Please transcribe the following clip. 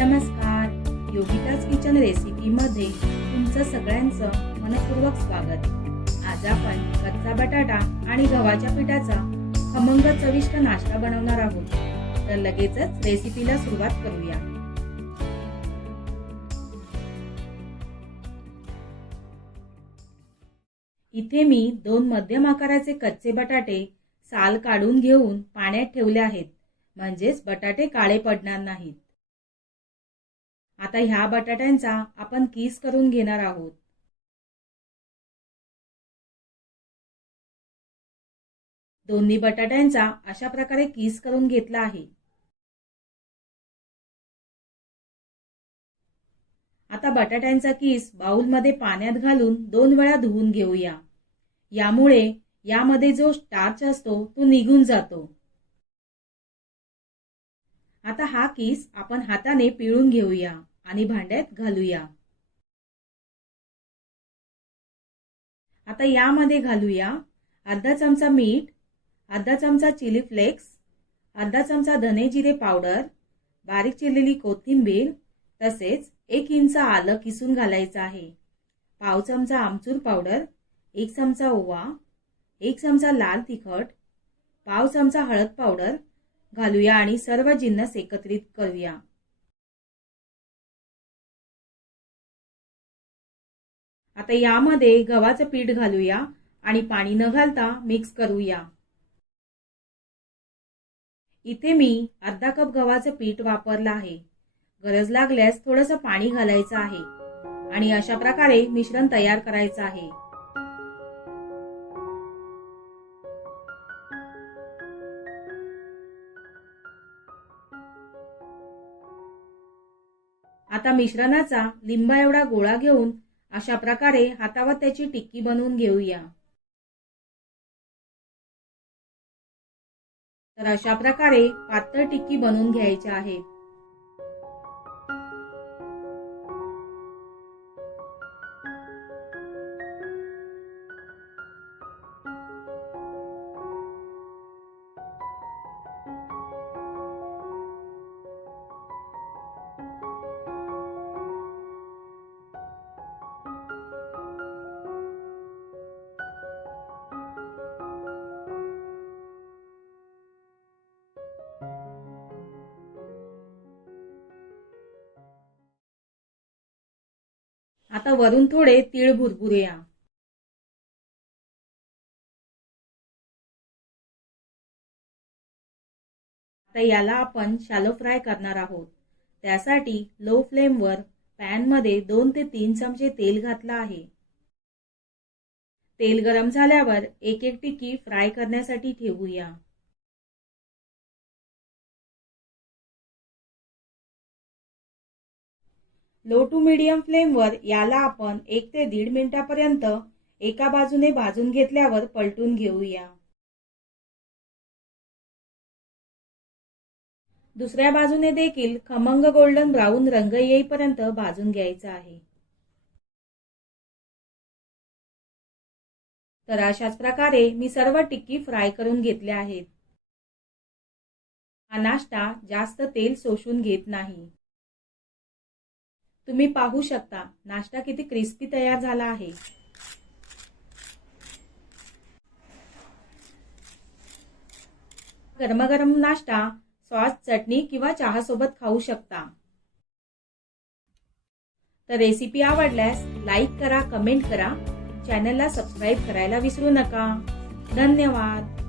नमस्कार. योगिताज किचन रेसिपीमध्ये तुमचं सगळ्यांचं मनपूर्वक स्वागत. आज आपण कच्चा बटाटा आणि गव्हाच्या पिठाचा खमंग चविष्ट नाश्ता बनवणार आहोत. तर लगेचच रेसिपीला सुरुवात करूया. इथे मी दोन मध्यम आकाराचे कच्चे बटाटे साल काढून घेऊन पाण्यात ठेवले आहेत. म्हणजेच बटाटे काळे पडणार नाहीत. आता ह्या बटाट्यांचा आपण किस करून घेणार आहोत? दोन्ही बटाट्यांचा अशा प्रकारे किस करून घेतला आहे. आता बटाट्यांचा किस बाउलमध्ये पाण्यात घालून दोन वेळा धुवून घेऊया. यामुळे यामध्ये जो स्टार्च असतो तो निघून जातो. आता हा किस आपण हाताने पिळून घेऊया. आणि भांड्यात घालूया. आता यामध्ये घालूया अर्धा चमचा मीठ अर्धा चमचा चिली फ्लेक्स अर्धा चमचा धने जिरे पावडर बारीक चिरलेली कोथिंबीर तसेच एक इंच आलं किसून घालायचं आहे. पाव चमचा आमचूर पावडर एक चमचा ओवा एक चमचा लाल तिखट पाव चमचा हळद पावडर घालूया आणि सर्व जिन्नस एकत्रित करूया. आता यामध्ये गव्हाचं पीठ घालूया आणि पाणी न घालता मिक्स करूया. इथे मी अर्धा कप गव्हाचं पीठ वापरलं आहे. गरज लागल्यास थोडंसं पाणी घालायचं आहे आणि अशा प्रकारे मिश्रण तयार करायचं आहे. आता मिश्रणाचा लिंबा एवढा गोळा घेऊन अशा प्रकारे हातावर त्याची टिक्की बनवून घेऊया. तर अशा प्रकारे पातळ टिक्की बनवून घ्यायच्या आहेत आता वरून थोडे तीळ भुरभुरूया. आता याला आपण शालो फ्राय करणार आहोत. त्यासाठी लो फ्लेमवर पॅनमध्ये दोन ते तीन चमचे तेल घातलं आहे. तेल गरम झाल्यावर एक एक टिक्की फ्राय करण्यासाठी ठेवूया. लो टू मीडियम फ्लेमवर याला आपण एक ते दीड मिनिटापर्यंत एका बाजूने भाजून घेतल्यावर पलटून घेऊया. दुसऱ्या बाजूने देखील खमंग गोल्डन ब्राऊन रंग येईपर्यंत भाजून घ्यायचा आहे. तर अशाच प्रकारे मी सर्व टिक्की फ्राय करून घेतल्या आहेत. हा नाश्ता जास्त तेल शोषून घेत नाही. तुम्ही पाहू शकता नाश्ता किती क्रिस्पी तयार झाला आहे. गरमागरम नाश्ता सॉस चटणी किंवा चहा सोबत खाऊ शकता. तर रेसिपी आवडल्यास लाईक करा कमेंट करा. चॅनलला सबस्क्राईब करायला विसरू नका. धन्यवाद.